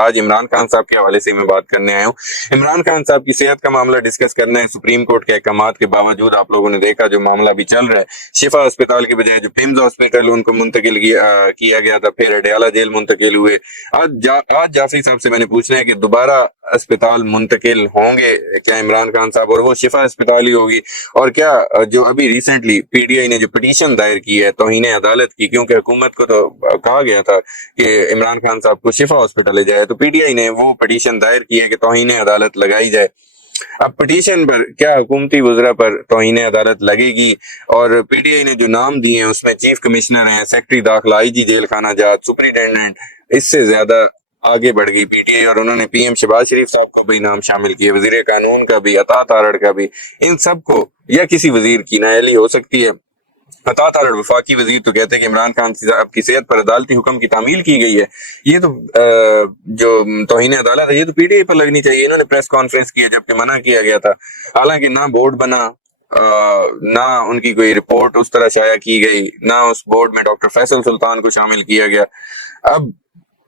آج عمران خان صاحب کے حوالے سے میں بات کرنے آیا ہوں. عمران خان صاحب کی صحت کا معاملہ ڈسکس کرنا ہے. سپریم کورٹ کے احکامات کے باوجود آپ لوگوں نے دیکھا جو معاملہ بھی چل رہا ہے, شفا اسپتال کے بجائے جو پیمز ہاسپٹل ان کو منتقل کیا گیا تھا, پھر اڈیالہ جیل منتقل ہوئے. آج جعفری صاحب سے میں نے پوچھنا ہے کہ دوبارہ اسپتال منتقل ہوں گے کیا عمران خان صاحب, اور وہ شفا اسپتال ہی ہوگی, اور کیا جو ابھی ریسنٹلی پی ٹی آئی نے جو پٹیشن دائر کی ہے توہین عدالت کی, کیونکہ حکومت کو تو کہا گیا تھا کہ عمران خان صاحب کو شفا ہاسپٹل لے جائے, تو پی ٹی آئی نے وہ پٹیشن دائر کی ہے کہ توہین عدالت لگائی جائے. اب پٹیشن پر کیا حکومتی وزراء پر توہین عدالت لگے گی؟ اور پی ٹی آئی نے جو نام دیے ہیں اس میں چیف کمشنر ہیں, سیکٹری داخلہ, آئی جی جیل خانہ جات, سپرنٹینڈنٹ, اس سے زیادہ آگے بڑھ گئی پی ٹی آئی, اور انہوں نے پی ایم شہباز شریف صاحب کو بھی نام شامل کیے, وزیر قانون کا بھی, عطا تارڑ کا بھی. ان سب کو یا کسی وزیر کی نااہلی ہو سکتی ہے. عطا تارڑ وفاقی وزیر تو کہتے ہیں کہ عمران خان صاحب کی صحت پر عدالتی حکم کی تعمیل کی گئی ہے. یہ تو جو توہین عدالت ہے یہ تو پی ٹی آئی پر لگنی چاہیے. انہوں نے پریس کانفرنس کی ہے جبکہ منع کیا گیا تھا, حالانکہ نہ بورڈ بنا, نہ ان کی کوئی رپورٹ اس طرح شائع کی گئی, نہ اس بورڈ میں ڈاکٹر فیصل سلطان کو شامل کیا گیا. اب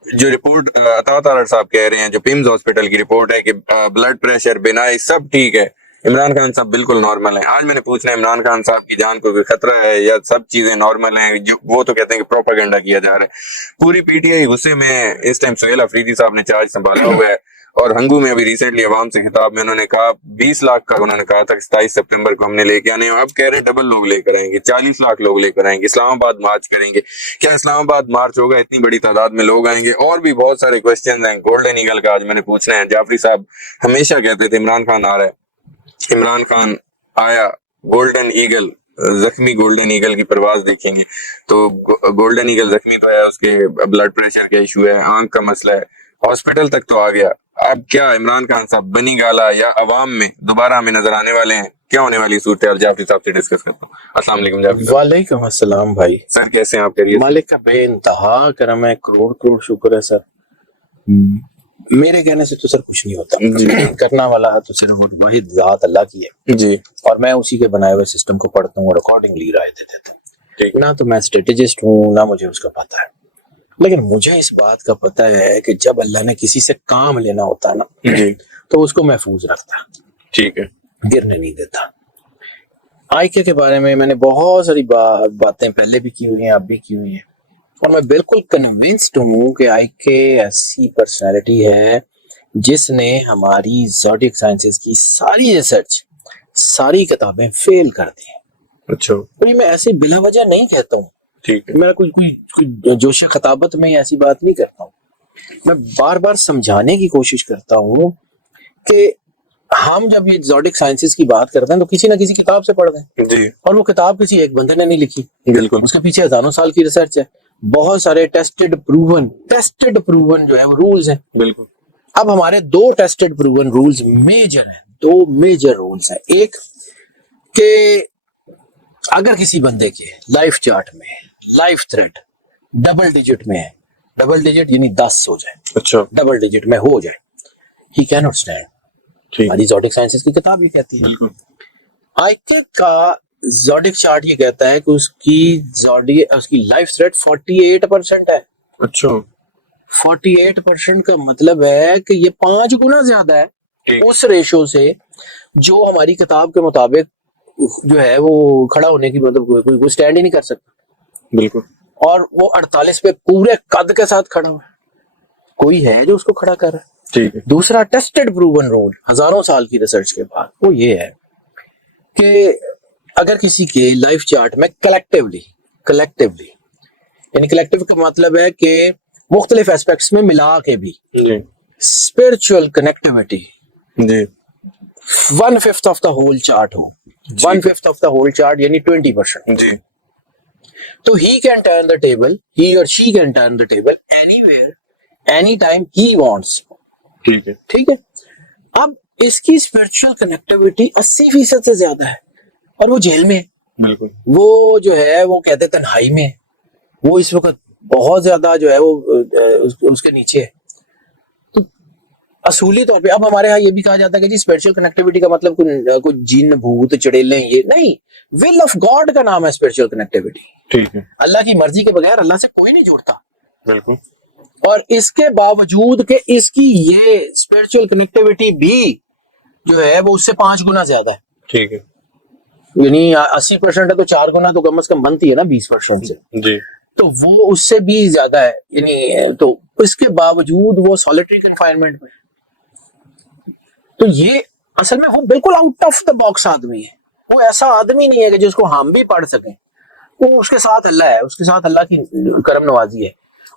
جو رپورٹ عطا تارڑ صاحب کہہ رہے ہیں, جو پیمز ہاسپٹل کی رپورٹ ہے کہ بلڈ پریشر, بینائی, سب ٹھیک ہے, عمران خان صاحب بالکل نارمل ہیں. آج میں نے پوچھنا ہے عمران خان صاحب کی جان کو کوئی خطرہ ہے یا سب چیزیں نارمل ہیں؟ جو وہ تو کہتے ہیں کہ پروپیگنڈا کیا جا رہا ہے. پوری پی ٹی آئی غصے میں اس ٹائم سہیل افریدی صاحب نے چارج سنبھالا ہوا ہے, اور ہنگو میں ابھی ریسنٹلی عوام سے خطاب میں انہوں نے کہا 20 لاکھ کا انہوں نے کہا تھا کہ 27 سپٹمبر کو ہم نے لے کے آنے, اب کہہ رہے ہیں ڈبل لوگ لے کر آئیں گے, 40 لاکھ لوگ لے کر آئیں گے, اسلام آباد مارچ کریں گے. کیا اسلام آباد مارچ ہوگا؟ اتنی بڑی تعداد میں لوگ آئیں گے؟ اور بھی بہت سارے کوسچنز ہیں. گولڈن ایگل کا آج میں نے پوچھنا ہے. جعفری صاحب ہمیشہ کہتے تھے عمران خان آ رہا ہے, عمران خان آیا, گولڈن ایگل, زخمی گولڈن ایگل کی پرواز دیکھیں گے. تو گولڈن ایگل زخمی تو ہے, اس کے بلڈ پریشر کا ایشو ہے, آنکھ کا مسئلہ ہے, ہاسپٹل تک تو آ گیا. اب کیا عمران خان صاحب بنی گالا یا عوام میں دوبارہ ہمیں نظر آنے والے ہیں؟ کیا ہونے والی صورتحال جعفری صاحب سے ڈسکس کرتا ہوں. السلام علیکم جعفری صاحب. وعلیکم السلام بھائی. سر کیسے ہیں آپ؟ کریے. مالک کا بے انتہا کرم ہے, کروڑ کروڑ شکر ہے سر. میرے کہنے سے تو سر کچھ نہیں ہوتا, کرنا والا تو صرف واحد ذات اللہ کی ہے جی, اور میں اسی کے بنائے ہوئے سسٹم کو پڑھتا ہوں اور اکارڈنگلی رائے دے دیتا ہوں. نہ تو میں اسٹریٹجسٹ ہوں نہ مجھے اس کا پتہ ہے, لیکن مجھے اس بات کا پتہ ہے کہ جب اللہ نے کسی سے کام لینا ہوتا ہے نا جی, تو اس کو محفوظ رکھتا, ٹھیک ہے, گرنے نہیں دیتا. آئی کے بارے میں نے بہت ساری باتیں پہلے بھی کی ہوئی ہیں, اب بھی کی ہوئی ہیں, اور میں بالکل کنونسڈ ہوں کہ آئی کے ایسی پرسنالٹی ہے جس نے ہماری زوڈیک سائنسز کی ساری ریسرچ, ساری کتابیں فیل کر دی. اچھا, میں ایسے بلا وجہ نہیں کہتا ہوں, ٹھیک ہے, میرا کوئی جوش خطابت میں ایسی بات نہیں کرتا ہوں. میں بار بار سمجھانے کی کوشش کرتا ہوں کہ ہم جب یہ زوڈیک سائنسز کی بات کرتے ہیں تو کسی نہ کسی کتاب سے پڑھتے ہیں, جی, اور وہ کتاب کسی ایک بندے نے نہیں لکھی, بالکل, اس کے پیچھے ہزاروں سال کی ریسرچ ہے, بہت سارے ٹیسٹڈ پروون جو ہے وہ رولز ہیں. بالکل. اب ہمارے 2 ٹیسٹڈ پروون رولز میجر ہیں, 2 میجر رولز ہیں. ایک کہ اگر کسی بندے کے لائف چارٹ میں لائف تھریٹ ڈبل ڈیجٹ میں ہے, ڈبل ڈیجٹ یعنی 10 ہو جائے, اچھا, ڈبل ڈیجٹ میں ہو جائے, ہی کی ناٹ اسٹینڈ. ہماری زوڈیک سائنسز کی کتاب یہ کہتی ہے. بالکل. آئی کا زوڈیک چارٹ یہ کہتا ہے کہ اس کی لائف تھریٹ 48% ہے. اچھا, 48% کا مطلب ہے کہ یہ 5 گنا زیادہ ہے اس ریشو سے جو ہماری کتاب کے مطابق جو ہے وہ کھڑا ہونے کی مطلب کوئی سٹینڈ ہی نہیں کر سکتا. بالکل. اور وہ 48 پہ پورے قد کے ساتھ کھڑا ہوا ہے, کوئی ہے جو اس کو کھڑا کر رہا ہے. ٹھیک ہے. دوسرا ٹیسٹڈ پروون رول ہزاروں سال کی ریسرچ کے بعد وہ یہ ہے کہ اگر کسی کے لائف چارٹ میں کلیکٹیولی یعنی کلیکٹیو کا مطلب ہے کہ مختلف ایسپیکٹس میں ملا کے بھی spiritual connectivity 1/5 of the whole chart who, 1/5 of the whole chart یعنی 20%, جی, تو he can turn the table, he or she can turn the table anywhere, anytime he wants. ٹھیک ہے, ٹھیک ہے. اب اس کی اسپرچل کنیکٹیوٹی 80% سے زیادہ ہے اور وہ جیل میں ہے. بالکل. وہ جو ہے وہ کہتے ہیں تنہائی میں, وہ اس وقت بہت زیادہ جو ہے وہ اس کے نیچے ہے. تو اصولی طور پہ اب ہمارے ہاں یہ بھی کہا جاتا ہے کہ جی اسپرچل کنیکٹیوٹی کا مطلب کوئی جن بھوت چڑیلیں, یہ نہیں. ول آف گاڈ کا نام ہے اسپرچل کنیکٹیوٹی. ٹھیک ہے, اللہ کی مرضی کے بغیر اللہ سے کوئی نہیں جڑتا. بالکل. اور اس کے باوجود کہ اس کی یہ اسپرچل کنیکٹیوٹی بھی جو ہے وہ اس سے 5 گنا زیادہ ہے. ٹھیک ہے یعنی 80% ہے تو 4 گنا تو کم از کم بنتی ہے نا 20% سے. جی تو وہ اس سے بھی زیادہ ہے. یعنی تو اس کے باوجود وہ سولیٹری کنفائنمنٹ میں. تو یہ اصل میں وہ بالکل آؤٹ آف دا باکس آدمی ہے. وہ ایسا آدمی نہیں ہے کہ جس کو ہم بھی پڑھ سکیں. وہ اس کے ساتھ اللہ ہے, اس کے ساتھ اللہ کی کرم نوازی ہے.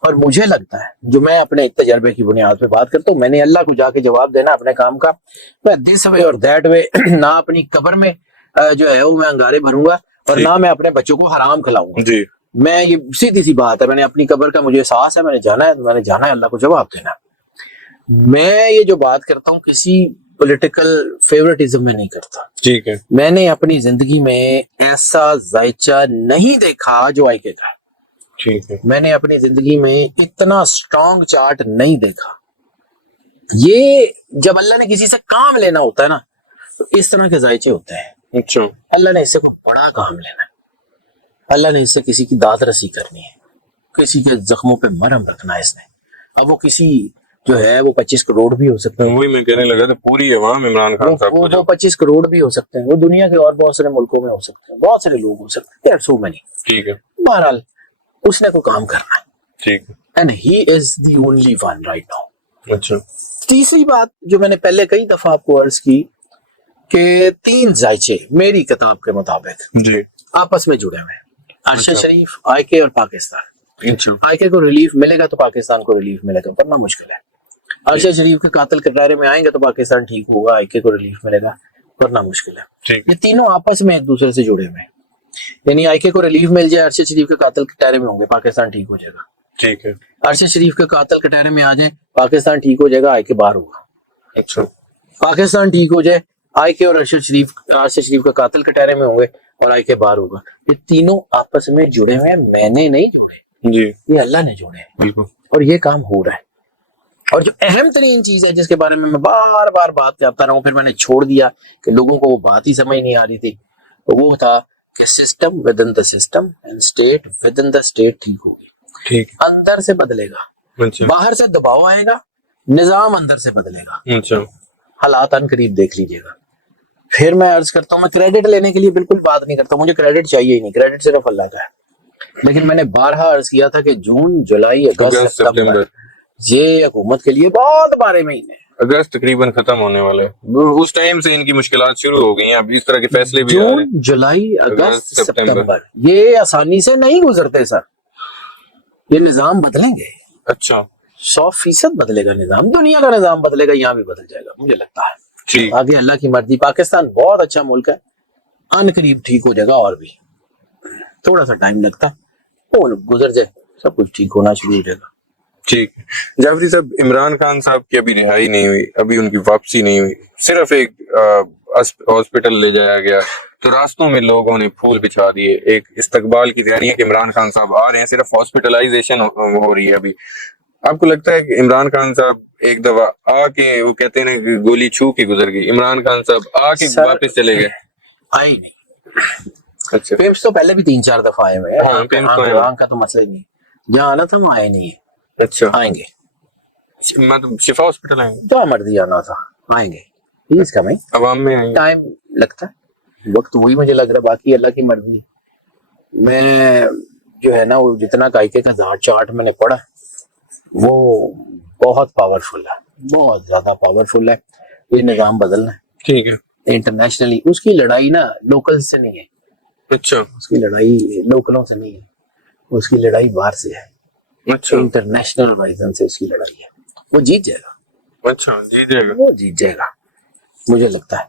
اور مجھے لگتا ہے, جو میں اپنے تجربے کی بنیاد پہ بات کرتا ہوں, میں نے اللہ کو جا کے جواب دینا اپنے کام کا, میں دس وے اور دیٹ وے نہ اپنی قبر میں جو ہے وہ میں انگارے بھروں گا اور نہ میں اپنے بچوں کو حرام کھلاؤں گا. جی میں یہ سیدھی سی بات ہے, میں نے اپنی قبر کا مجھے احساس ہے, میں نے جانا ہے اللہ کو جواب دینا. میں یہ جو بات کرتا ہوں کسی پولیٹیکل فیورٹزم میں نہیں کرتا. ٹھیک ہے میں نے اپنی زندگی میں ایسا ذائچہ نہیں دیکھا جو آئی کے کا. ٹھیک ہے میں نے اپنی زندگی میں اتنا اسٹرانگ چارٹ نہیں دیکھا. یہ جب اللہ نے کسی سے کام لینا ہوتا ہے نا تو اس طرح کے ذائچے ہوتے ہیں. اچھا اللہ نے اس سے کوئی بڑا کام لینا ہے, اللہ نے اس سے کسی کی داد رسی کرنی ہے, کسی کے زخموں پہ مرہم رکھنا ہے اس نے. اب وہ کسی جو ہے وہ 25 کروڑ بھی ہو سکتے ہیں, وہی میں کہنے لگا تھا پوری عوام عمران خان صاحب کو وہ 25 کروڑ بھی ہو سکتے ہیں, وہ دنیا کے اور بہت سارے ملکوں میں ہو سکتے ہیں, بہت سارے لوگ ہو سکتے ہیں, سو مینی. ٹھیک ہے بہرحال اس نے کوئی کام کرنا ہے, ٹھیک ہے and he is the only one right now. اچھا تیسری بات جو میں نے پہلے کئی دفعہ آپ کو عرض کی کہ 3 ذائچے میری کتاب کے مطابق جی آپس میں جڑے ہوئے ہیں. ارشد شریف, آئی کے اور پاکستان. اچھا آئی کے کو ریلیف ملے گا تو پاکستان کو ریلیف ملے گا, ورنہ مشکل ہے. ارشد شریف کے قاتل کٹہرے میں آئیں گے تو پاکستان ٹھیک ہوگا, آئی کے کو ریلیف ملے گا, ورنہ مشکل ہے. ٹھیک یہ تینوں آپس میں ایک دوسرے سے جڑے ہوئے ہیں. یعنی آئی کے کو ریلیف مل جائے, ارشد شریف کے قاتل کٹہرے میں ہوں گے, پاکستان ٹھیک ہو جائے گا. ٹھیک ہے ارشد شریف کے قاتل کٹہرے میں آ جائیں, پاکستان ٹھیک ہو جائے گا, آئی کے باہر ہوگا. اچھا پاکستان ٹھیک ہو جائے, آئی کے اور ارشد شریف کا قاتل کٹہرے میں ہوں گے اور آئی کے باہر ہوگا. یہ تینوں آپس میں جڑے ہوئے ہیں, میں نے نہیں جوڑے, جی یہ اللہ نے جوڑے ہیں. بالکل اور یہ کام ہو رہا ہے. اور جو اہم ترین چیز ہے جس کے بارے میں بار بار بات کرتا رہا ہوں, پھر میں نے چھوڑ دیا کہ لوگوں کو وہ بات ہی سمجھ نہیں آ رہی تھی, وہ تھا کہ system with in the system and state with in the state ٹھیک ہوگی. ٹھیک اندر سے بدلے گا, اچھا باہر سے دباؤ آئے گا, نظام اندر سے بدلے گا. اچھا حالات ان قریب دیکھ لیجیے گا. پھر میں عرض کرتا ہوں, میں کریڈٹ لینے کے لیے بالکل بات نہیں کرتا, مجھے کریڈٹ چاہیے ہی نہیں, کریڈٹ صرف اللہ کا ہے. لیکن میں نے بارہا عرض کیا تھا کہ جون, جولائی, اگست, ستمبر یہ حکومت کے لیے بہت بارے مہینے. اگست تقریباً ختم ہونے والے, اس ٹائم سے ان کی مشکلات شروع ہو گئی ہیں. اب اس طرح کے فیصلے بھی آ رہے ہیں. جون, جولائی, اگست, ستمبر. ستمبر یہ آسانی سے نہیں گزرتے سر. یہ نظام بدلیں گے, اچھا 100% بدلے گا نظام. دنیا کا نظام بدلے گا, یہاں بھی بدل جائے گا مجھے لگتا ہے. ٹھیک آگے اللہ کی مرضی. پاکستان بہت اچھا ملک ہے, ان قریب ٹھیک ہو جائے گا, اور بھی تھوڑا سا ٹائم لگتا, وہ گزر جائے, سب کچھ ٹھیک ہونا شروع ہو جائے گا. ٹھیک. جعفری صاحب, عمران خان صاحب کی ابھی رہائی نہیں ہوئی, ابھی ان کی واپسی نہیں ہوئی, صرف ایک ہاسپٹل لے جایا گیا تو راستوں میں لوگوں نے پھول بچھا دیے. ایک استقبال کی تیاری ہے کہ عمران خان صاحب آ رہے ہیں, صرف ہاسپٹلائزیشن ہو رہی ہے ابھی. آپ کو لگتا ہے کہ عمران خان صاحب ایک دفعہ آ کے, وہ کہتے ہیں کہ گولی چھو کے گزر گئی, عمران خان صاحب آ کے واپس چلے گئے؟ آئے نہیں. اچھا پیمس تو پہلے بھی 3-4 دفعہ آئے ہوئے ہاں, پیمس تو آئے ہوئے. ہیں, کا تو مسئلہ ہی نہیں. جہاں آنا تھا وہاں آئے نہیں ہے, اچھا آئیں گے. مطلب شفا ہاسپٹل آئیں گے, جہاں مرضی آنا تھا آئیں گے. پلیز کمنگ, عوام میں آئیں گے. ٹائم لگتا ہے, وقت وہی مجھے لگ رہا ہے, باقی اللہ کی مرضی. میں جو ہے نا وہ جتنا کائکے کا چارٹ میں نے پڑھا وہ بہت پاورفل ہے, بہت زیادہ پاورفل ہے. یہ نظام بدلنا ہے ٹھیک ہے. انٹرنیشنلی. اس کی لڑائی نا لوکل سے نہیں ہے, اچھا اس کی لڑائی لوکلوں سے نہیں ہے, اس کی لڑائی باہر سے ہے. اچھا انٹرنیشنل رائزن سے اس کی لڑائی ہے. وہ جیت جائے گا, اچھا جی جائے گا. وہ جیت جائے گا مجھے لگتا ہے.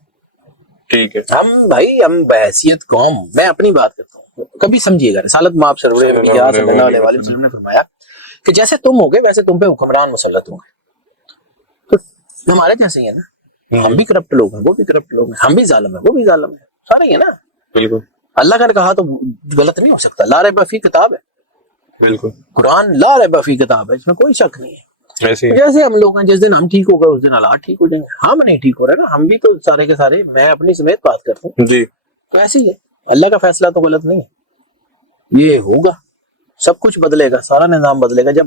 ٹھیک ہے. ہم بحیثیت قوم, میں اپنی بات کرتا ہوں, کبھی سمجھیے گا رسالت مآب سرور انبیاء صلی اللہ علیہ وآلہ وسلم نے فرمایا کہ جیسے تم ہوگے ویسے تم پہ حکمران مسلط ہوں گے. تو ہمارے جیسے ہی ہے نا, ہم بھی کرپٹ لوگ ہیں, وہ بھی کرپٹ لوگ ہیں, ہم بھی ظالم ہیں, وہ بھی ظالم ہیں, سارے ہی ہے نا. بالکل اللہ کا نے کہا تو غلط نہیں ہو سکتا. لا ریب فیہ کتاب ہے, بالکل قرآن لا ریب فیہ کتاب ہے, اس میں کوئی شک نہیں ہے. ایسے ہی. جیسے ہم لوگ ہیں, جس دن ہم ٹھیک ہوگا اس دن حالات ٹھیک ہو جائیں گے. ہم نہیں ٹھیک ہو رہے نا, ہم بھی تو سارے کے سارے, میں اپنی سمیت بات کرتا ہوں, جی تو ایسے ہی ہے. اللہ کا فیصلہ تو غلط نہیں ہے, یہ ہوگا, سب کچھ بدلے گا, سارا نظام بدلے گا جب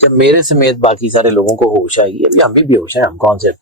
جب میرے سمیت باقی سارے لوگوں کو ہوش آئی، ابھی ہم بھی بے ہوش ہیں، ہم کون سے